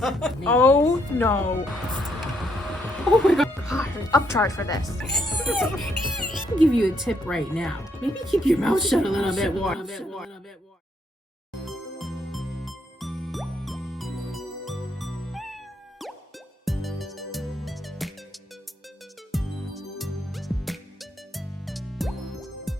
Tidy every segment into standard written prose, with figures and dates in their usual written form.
Oh no. Oh my god. Upcharge for this. I'll give you a tip right now. Maybe keep your mouth shut a little bit more.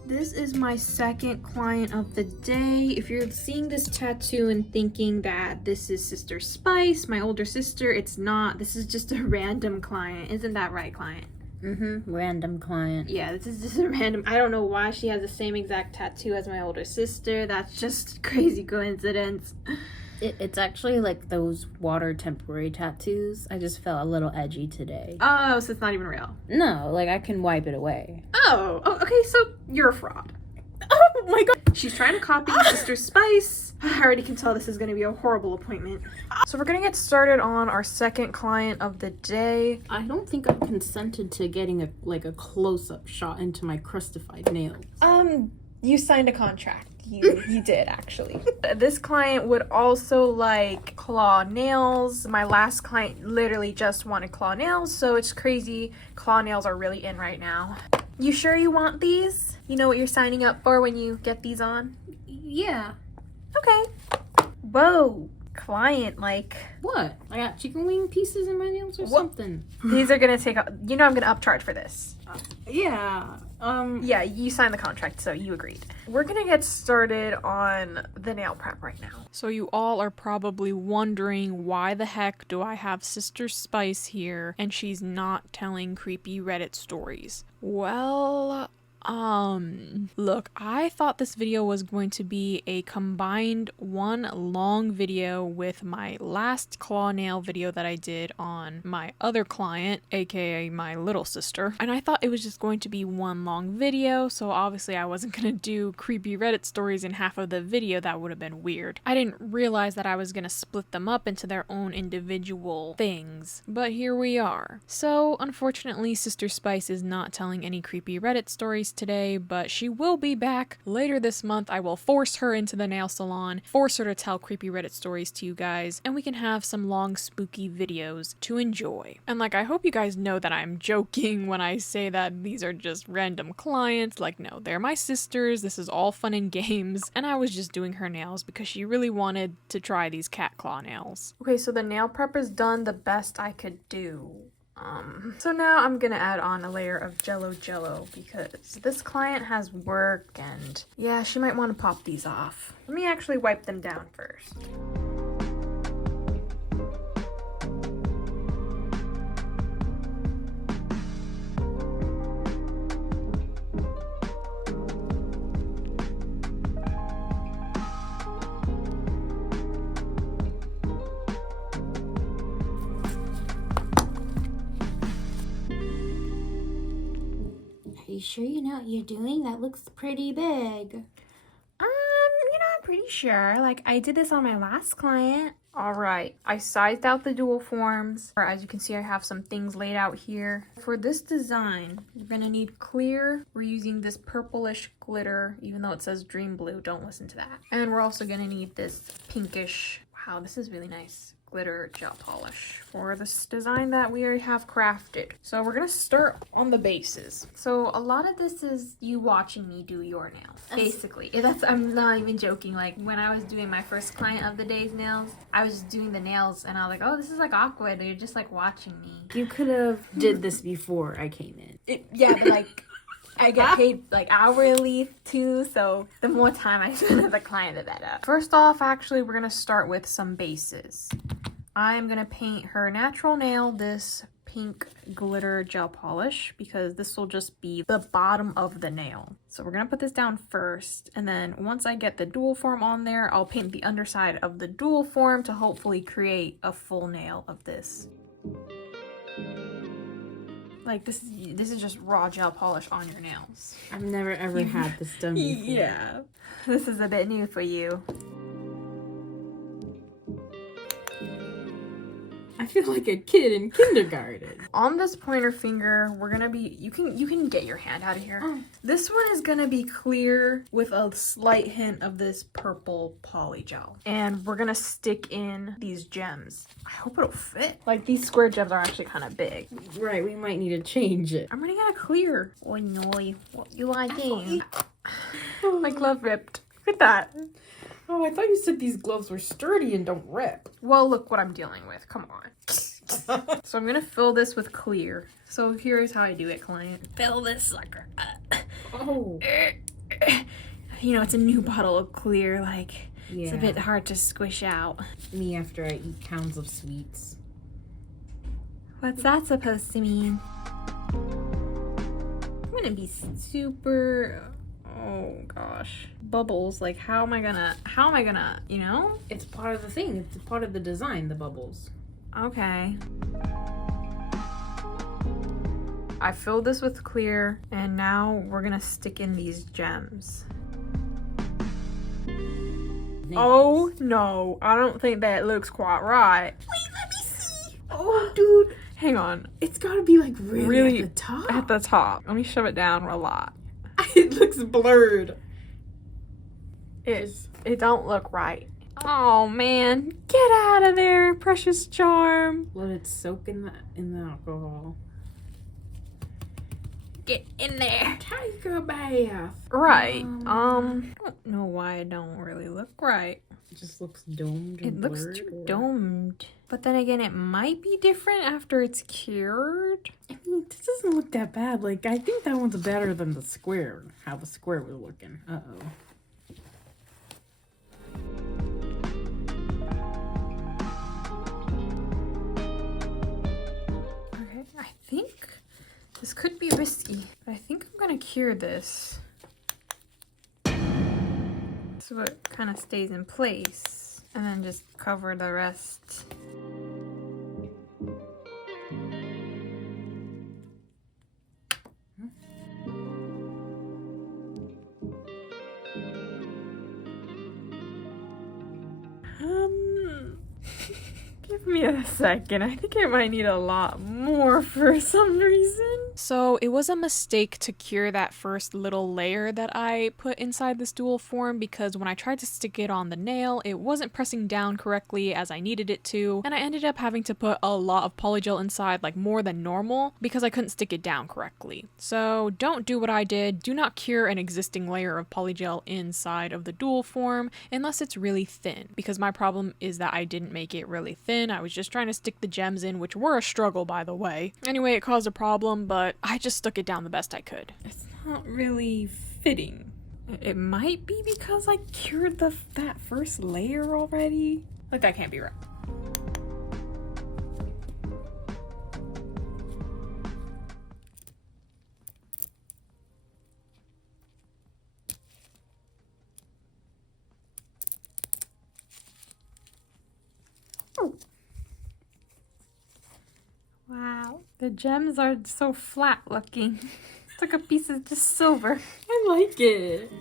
This is my second client of the day. If you're seeing this tattoo and thinking that this is Sister Spice, my older sister, it's not. This is just a random client. Isn't that right, client? Random client. Yeah, this is just a random. I don't know why she has the same exact tattoo as my older sister. That's just crazy coincidence. It's actually like those water temporary tattoos. I just felt a little edgy today. Oh, so it's not even real. No, like I can wipe it away. Oh, okay, so you're a fraud. Oh my god. She's trying to copy Sister Spice. I already can tell this is going to be a horrible appointment. So we're going to get started on our second client of the day. I don't think I consented to getting a close-up shot into my crustified nails. You signed a contract. You did, actually. This client would also like claw nails. My last client literally just wanted claw nails, so it's crazy. Claw nails are really in right now. You sure you want these? You know what you're signing up for when you get these on? Yeah. Okay. Whoa. Client, like... What? I got chicken wing pieces in my nails or something? These are gonna take... You know I'm gonna upcharge for this. Yeah. Yeah, you signed the contract, so you agreed. We're gonna get started on the nail prep right now. So you all are probably wondering, why the heck do I have Sister Spice here and she's not telling creepy Reddit stories? Well, look, I thought this video was going to be a combined one long video with my last claw nail video that I did on my other client, aka my little sister. And I thought it was just going to be one long video, so obviously I wasn't gonna do creepy Reddit stories in half of the video. That would have been weird. I didn't realize that I was gonna split them up into their own individual things, but here we are. So unfortunately, Sister Spice is not telling any creepy Reddit stories today, but she will be back later this month. I will force her into the nail salon, force her to tell creepy Reddit stories to you guys, and we can have some long spooky videos to enjoy. And like, I hope you guys know that I'm joking when I say that these are just random clients. Like, no, they're my sisters. This is all fun and games, and I was just doing her nails because she really wanted to try these cat claw nails. Okay, so the nail prep is done the best I could do. So now I'm gonna add on a layer of jello because this client has work and yeah, she might want to pop these off. Let me actually wipe them down first. Are you sure you know what you're doing? That looks pretty big. I'm pretty sure. Like, I did this on my last client. All right, I sized out the dual forms. As you can see, I have some things laid out here. For this design, you're gonna need clear. We're using this purplish glitter, even though it says dream blue, don't listen to that. And we're also gonna need this pinkish, wow, this is really nice, glitter gel polish for this design that we already have crafted. So we're gonna start on the bases. So a lot of this is you watching me do your nails, basically. I'm not even joking. Like, when I was doing my first client of the day's nails, I was just doing the nails and I was like, oh, this is like awkward. They're just like watching me. You could have did this before I came in. Yeah, but like, I get paid like hourly too, so the more time I spend with the client, the better. First off, actually, we're gonna start with some bases. I'm gonna paint her natural nail this pink glitter gel polish because this will just be the bottom of the nail. So we're gonna put this down first, and then once I get the dual form on there, I'll paint the underside of the dual form to hopefully create a full nail of this. Like, this is just raw gel polish on your nails. I've never ever had this done before. Yeah. This is a bit new for you. I feel like a kid in kindergarten. On this pointer finger, we're gonna be, you can get your hand out of here. This one is gonna be clear with a slight hint of this purple polygel. And we're gonna stick in these gems. I hope it'll fit. Like, these square gems are actually kind of big. Right, we might need to change it. I'm running out of clear. Oh no, what you are doing? My glove ripped. Look at that. Oh, I thought you said these gloves were sturdy and don't rip. Well, look what I'm dealing with. Come on. So I'm gonna fill this with clear. So here's how I do it, client. Fill this sucker up. Oh. You know, it's a new bottle of clear. Like, Yeah. it's a bit hard to squish out. Me after I eat pounds of sweets. What's that supposed to mean? I'm gonna be super... Oh gosh. Bubbles, like how am I gonna, you know? It's part of the thing. It's part of the design, the bubbles. Okay. I filled this with clear and now we're gonna stick in these gems. Nails. Oh no, I don't think that looks quite right. Wait, let me see. Oh, dude. Hang on. It's gotta be like really at the top. At the top. Let me shove it down a lot. It looks blurred. It don't look right. Oh man, get out of there, precious charm. Let it soak in the alcohol. Get in there. Take a bath. Right. I don't know why it don't really look right. It just looks domed. It looks too domed. But then again, it might be different after it's cured. I mean, this doesn't look that bad. Like, I think that one's better than the square. How the square was looking. Uh-oh. Okay, I think this could be risky. But I think I'm gonna cure this. So it kind of stays in place. And then just cover the rest. Give me a second. I think I might need a lot more for some reason. So it was a mistake to cure that first little layer that I put inside this dual form because when I tried to stick it on the nail, it wasn't pressing down correctly as I needed it to, and I ended up having to put a lot of polygel inside, like more than normal, because I couldn't stick it down correctly. So don't do what I did. Do not cure an existing layer of polygel inside of the dual form unless it's really thin, because my problem is that I didn't make it really thin. I was just trying to stick the gems in, which were a struggle, by the way. Anyway, it caused a problem, but I just stuck it down the best I could. It's not really fitting. It might be because I cured that first layer already. Like, that can't be right. Wow, the gems are so flat looking. It's like a piece of just silver. I like it.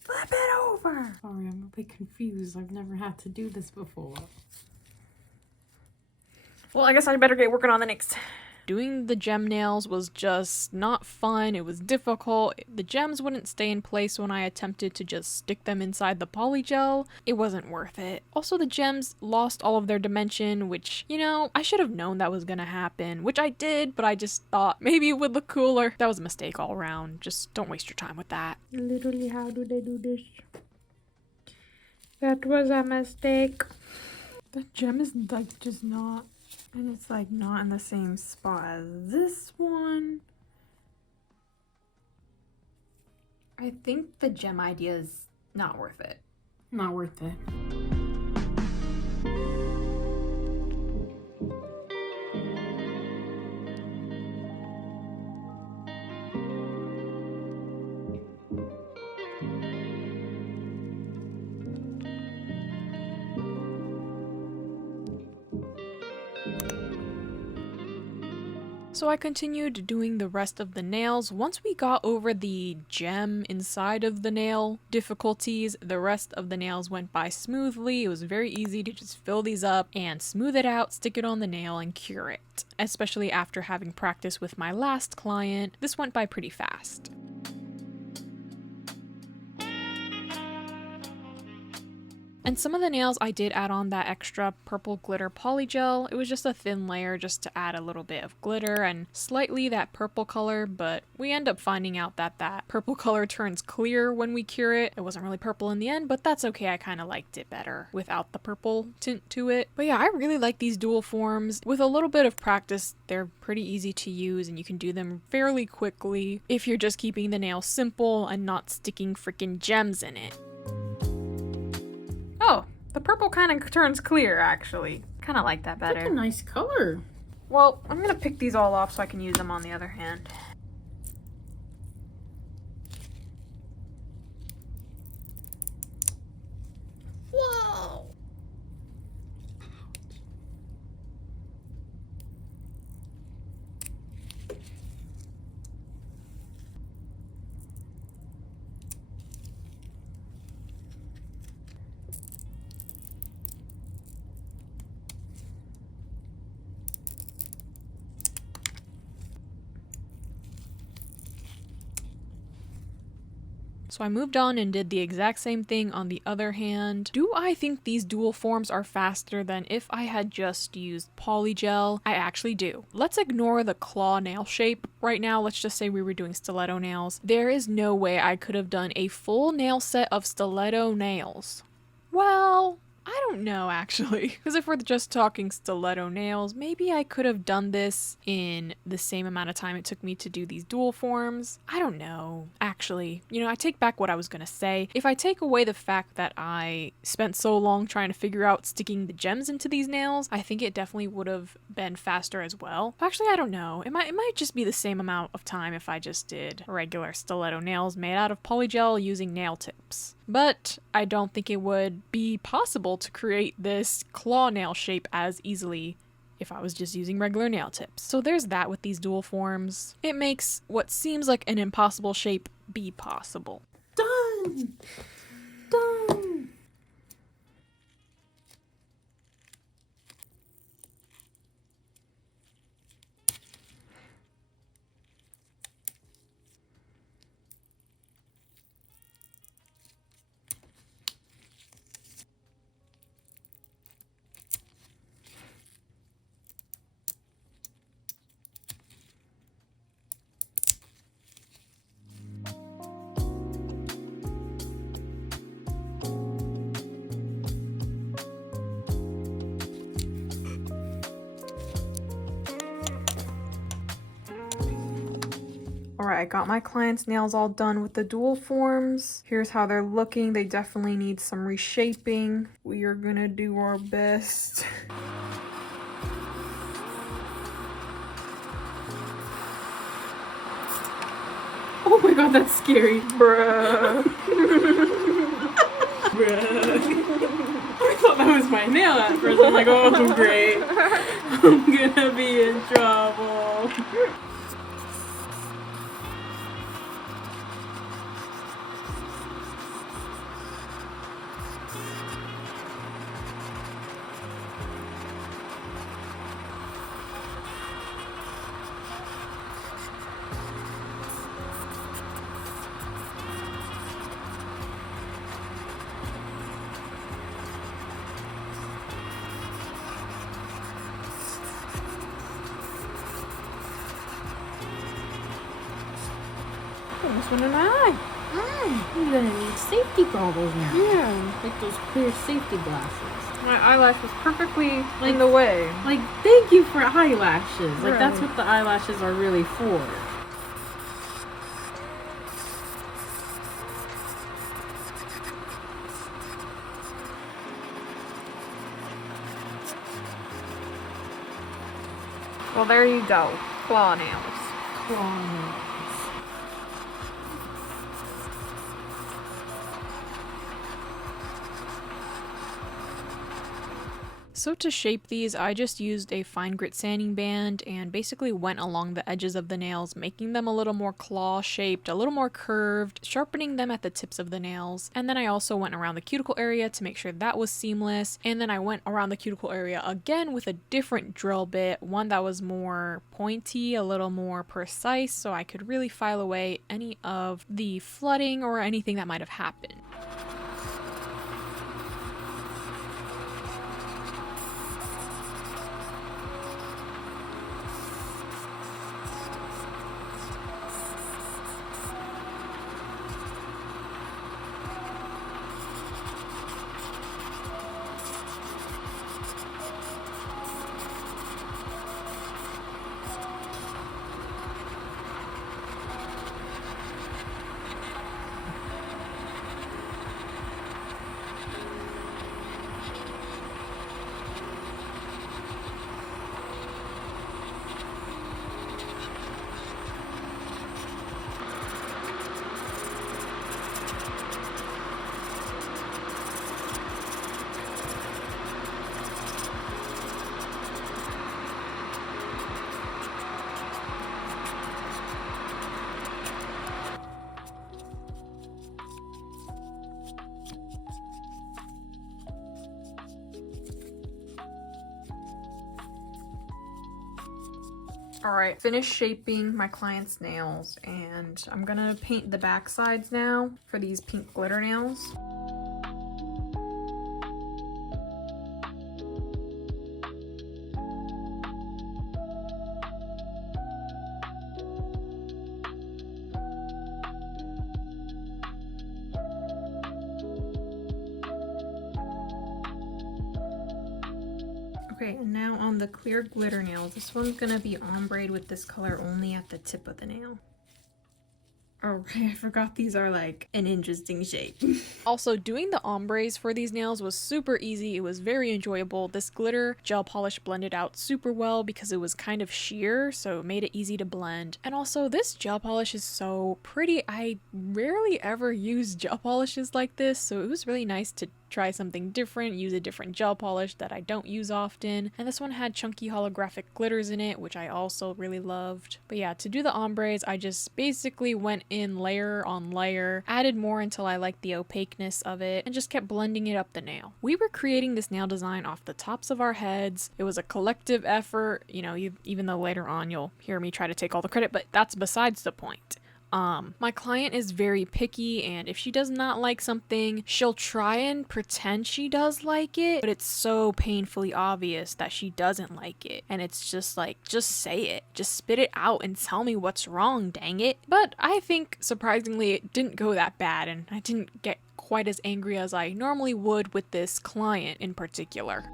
Flip it over. Sorry, I'm a bit confused. I've never had to do this before. Well, I guess I better get working on the next. Doing the gem nails was just not fun. It was difficult. The gems wouldn't stay in place when I attempted to just stick them inside the polygel. It wasn't worth it. Also, the gems lost all of their dimension, which, you know, I should have known that was gonna happen, which I did, but I just thought maybe it would look cooler. That was a mistake all around. Just don't waste your time with that. Literally, how do they do this? That was a mistake. The gem is like just not. And it's like not in the same spot as this one. I think the gem idea is not worth it. Not worth it. So I continued doing the rest of the nails. Once we got over the gem inside of the nail difficulties, the rest of the nails went by smoothly. It was very easy to just fill these up and smooth it out, stick it on the nail, and cure it. Especially after having practice with my last client, this went by pretty fast. And some of the nails I did add on that extra purple glitter polygel. It was just a thin layer just to add a little bit of glitter and slightly that purple color, but we end up finding out that that purple color turns clear when we cure it. It wasn't really purple in the end, but that's okay. I kind of liked it better without the purple tint to it. But yeah, I really like these dual forms. With a little bit of practice, they're pretty easy to use and you can do them fairly quickly if you're just keeping the nail simple and not sticking freaking gems in it. Oh, the purple kind of turns clear, actually. Kind of like that better. That's a nice color. Well, I'm going to pick these all off so I can use them on the other hand. Whoa! So I moved on and did the exact same thing on the other hand. Do I think these dual forms are faster than if I had just used polygel? I actually do. Let's ignore the claw nail shape right now. Let's just say we were doing stiletto nails. There is no way I could have done a full nail set of stiletto nails. Well, I don't know actually, because if we're just talking stiletto nails, maybe I could have done this in the same amount of time it took me to do these dual forms. I don't know, actually. You know, I take back what I was gonna say. If I take away the fact that I spent so long trying to figure out sticking the gems into these nails, I think it definitely would have been faster as well. Actually, I don't know. It might just be the same amount of time if I just did regular stiletto nails made out of polygel using nail tips. But I don't think it would be possible to create this claw nail shape as easily if I was just using regular nail tips. So there's that with these dual forms. It makes what seems like an impossible shape be possible. Done! Done! Alright, I got my client's nails all done with the dual forms. Here's how they're looking. They definitely need some reshaping. We are gonna do our best. Oh my god, that's scary. Bruh. Bruh. I thought that was my nail at first. I'm like, oh great. I'm gonna be in trouble. Almost went in my eye. You're gonna need safety goggles now. Yeah. Like those clear safety glasses. My eyelash was perfectly in the way. Like, thank you for eyelashes. Like, Right. that's what the eyelashes are really for. Well, there you go. Claw nails. Claw nails. So to shape these, I just used a fine grit sanding band and basically went along the edges of the nails, making them a little more claw shaped, a little more curved, sharpening them at the tips of the nails. And then I also went around the cuticle area to make sure that was seamless. And then I went around the cuticle area again with a different drill bit, one that was more pointy, a little more precise, so I could really file away any of the flooding or anything that might have happened. Alright, finished shaping my client's nails, and I'm gonna paint the back sides now for these pink glitter nails. Okay, and now on the clear glitter nails, this one's gonna be ombre with this color only at the tip of the nail. Okay, I forgot these are like an interesting shape. Also, doing the ombres for these nails was super easy. It was very enjoyable. This glitter gel polish blended out super well because it was kind of sheer, so it made it easy to blend. And also, this gel polish is so pretty. I rarely ever use gel polishes like this, so it was really nice to try something different, use a different gel polish that I don't use often. And this one had chunky holographic glitters in it, which I also really loved. But yeah, to do the ombres, I just basically went in layer on layer, added more until I liked the opaqueness of it, and just kept blending it up the nail. We were creating this nail design off the tops of our heads. It was a collective effort, you know, even though later on you'll hear me try to take all the credit, but that's besides the point. My client is very picky, and if she does not like something, she'll try and pretend she does like it, but it's so painfully obvious that she doesn't like it. And it's just like, just say it. Just spit it out and tell me what's wrong, dang it. But I think, surprisingly, it didn't go that bad, and I didn't get quite as angry as I normally would with this client in particular.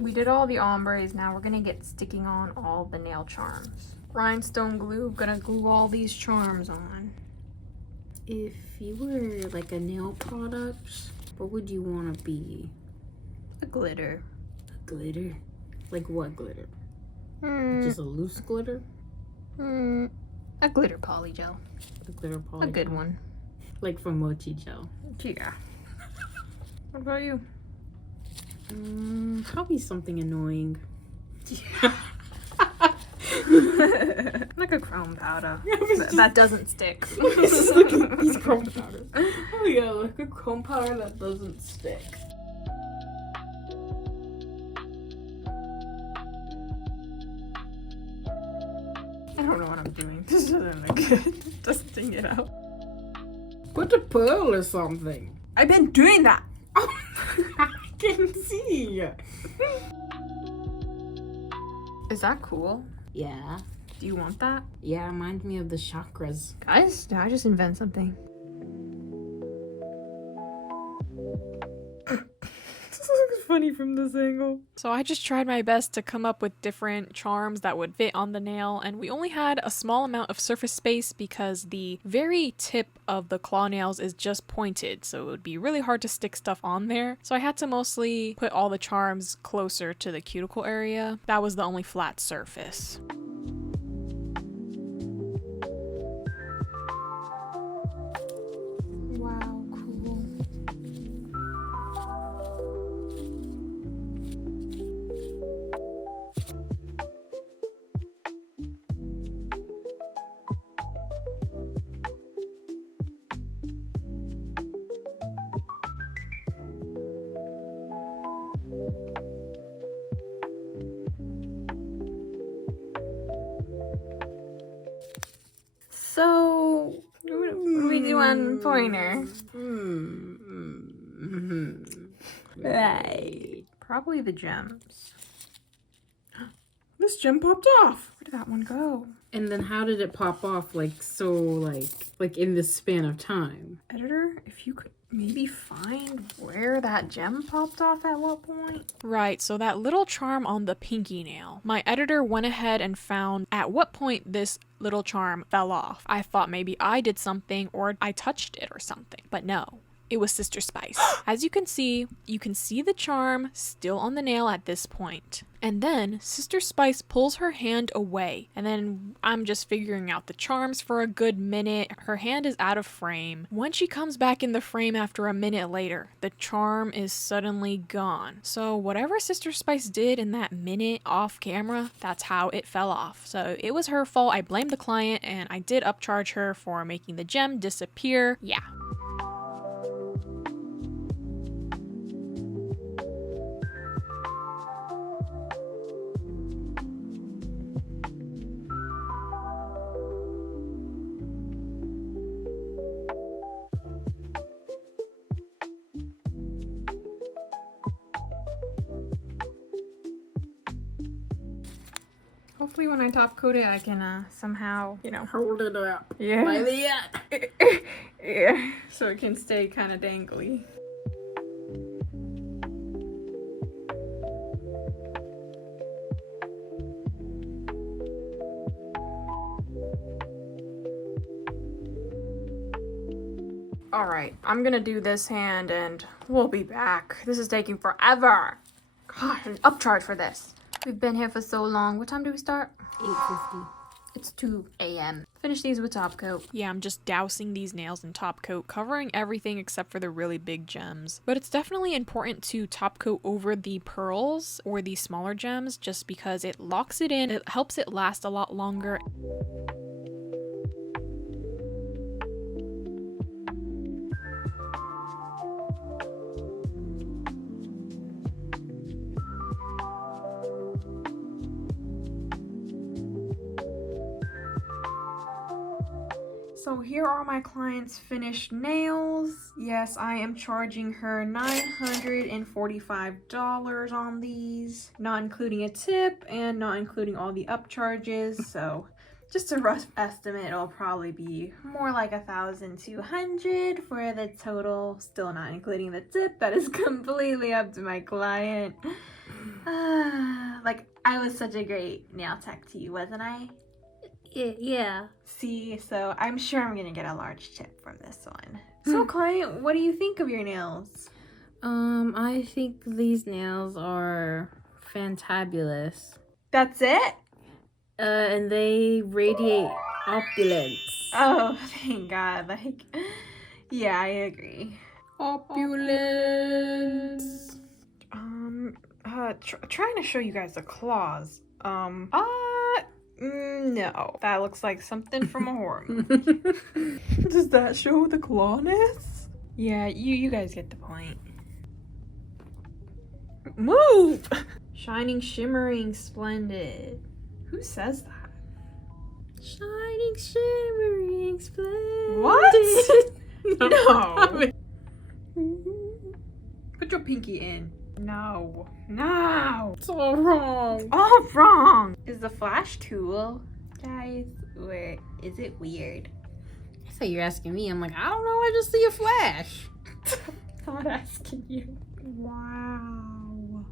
We did all the ombres, now we're gonna get sticking on all the nail charms. Rhinestone glue, gonna glue all these charms on. If you were like a nail product, what would you want to be? A glitter. A glitter? Like what glitter? Just a loose glitter? A glitter polygel. A glitter polygel? A good one. Like from Mochi Gel? Yeah. What about you? Probably something annoying. Like a chrome powder. That doesn't stick. Just look at these chrome powders. Oh yeah, like a chrome powder that doesn't stick. I don't know what I'm doing. This doesn't look good. Just sting it out. Put a pearl or something. I've been doing that. I can see. Is that cool? Yeah. Do you want that? Yeah, reminds me of the chakras. Guys, I just invent something. This looks funny from this angle. So I just tried my best to come up with different charms that would fit on the nail, and we only had a small amount of surface space because the very tip of the claw nails is just pointed, so it would be really hard to stick stuff on there. So I had to mostly put all the charms closer to the cuticle area. That was the only flat surface. So, what do we do on pointer? Right. Probably the gems. This gem popped off. Where did that one go? And then how did it pop off like in this span of time? Editor, if you could maybe find where that gem popped off at what point? Right, so that little charm on the pinky nail. My editor went ahead and found at what point this little charm fell off. I thought maybe I did something or I touched it or something, but no. It was Sister Spice. As you can see the charm still on the nail at this point. And then Sister Spice pulls her hand away. And then I'm just figuring out the charms for a good minute. Her hand is out of frame. When she comes back in the frame after a minute later, the charm is suddenly gone. So whatever Sister Spice did in that minute off camera, that's how it fell off. So it was her fault. I blame the client and I did upcharge her for making the gem disappear. Yeah. Hopefully when I top coat it, I can somehow, Hold it up. Yeah. By the end. Yeah. So it can stay kind of dangly. Alright, I'm gonna do this hand and we'll be back. This is taking forever. Gosh, an upcharge for this. We've been here for so long. What time do we start? 8:50. It's 2 a.m. Finish these with top coat. Yeah, I'm just dousing these nails in top coat, covering everything except for the really big gems. But it's definitely important to top coat over the pearls or the smaller gems just because it locks it in. It helps it last a lot longer. So here are my client's finished nails. Yes, I am charging her $945 on these, not including a tip and not including all the upcharges. So just a rough estimate, it'll probably be more like $1,200 for the total, still not including the tip. That is completely up to my client. Like, I was such a great nail tech to you, wasn't I? Yeah. See, so I'm sure I'm gonna get a large tip from this one. So client, what do you think of your nails? I think these nails are fantabulous. That's it? And they radiate opulence. Oh, thank God. Like, yeah, I agree. Opulence. Trying to show you guys the claws. No. That looks like something from a horror movie. Does that show the clawness? Yeah, you guys get the point. Move! Shining, shimmering, splendid. Who says that? Shining, shimmering, splendid. What? No. Put your pinky in. No. No. It's all wrong. All wrong. Is the flash tool, guys, or is it weird? I thought you were asking me. I'm like, I don't know. I just see a flash. I'm not asking you. Wow.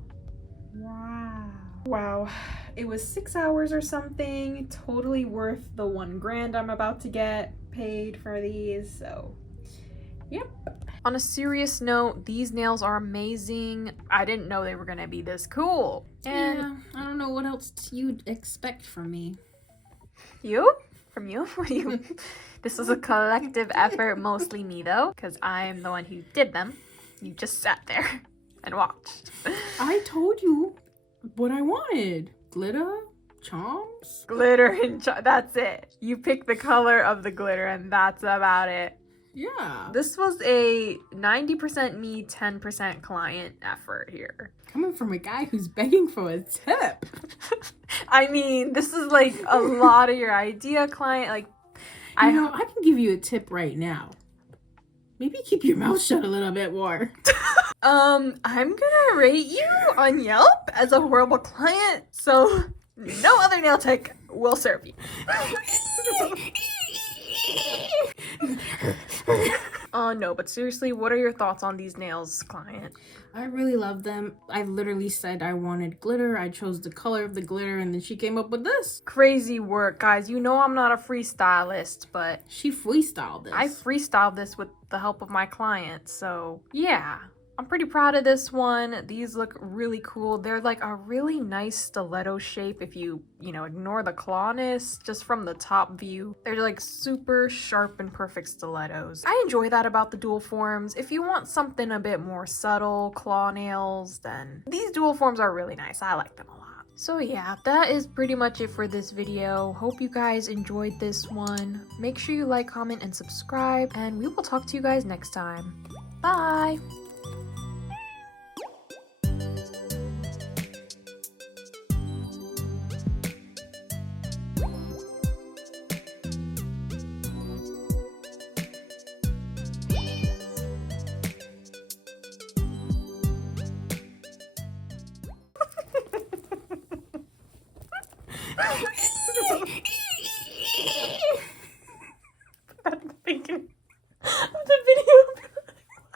Wow. Wow. It was 6 hours or something. Totally worth the $1,000 I'm about to get paid for these. So, yep. On a serious note, these nails are amazing. I didn't know they were gonna be this cool. And yeah, I don't know what else you'd expect from me. you? From you? What do you? This was a collective effort, mostly me though, because I'm the one who did them. You just sat there and watched. I told you what I wanted. Glitter, charms. Glitter and that's it. You pick the color of the glitter and that's about it. Yeah. This was a 90% me, 10% client effort here. Coming from a guy who's begging for a tip. I mean, this is like a lot of your idea, client. Like, You know, I can give you a tip right now. Maybe keep your mouth shut a little bit more. I'm gonna rate you on Yelp as a horrible client, so no other nail tech will serve you. No, but seriously, what are your thoughts on these nails, client? I really love them. I literally said I wanted glitter. I chose the color of the glitter, and then she came up with this. Crazy work, guys. You know I'm not a freestylist, but she freestyled this. I freestyled this with the help of my client, so yeah. I'm pretty proud of this one. These look really cool. They're like a really nice stiletto shape if you ignore the clawness just from the top view. They're like super sharp and perfect stilettos. I enjoy that about the dual forms. If you want something a bit more subtle, claw nails, then these dual forms are really nice. I like them a lot. So yeah, that is pretty much it for this video. Hope you guys enjoyed this one. Make sure you like, comment, and subscribe, and we will talk to you guys next time. Bye!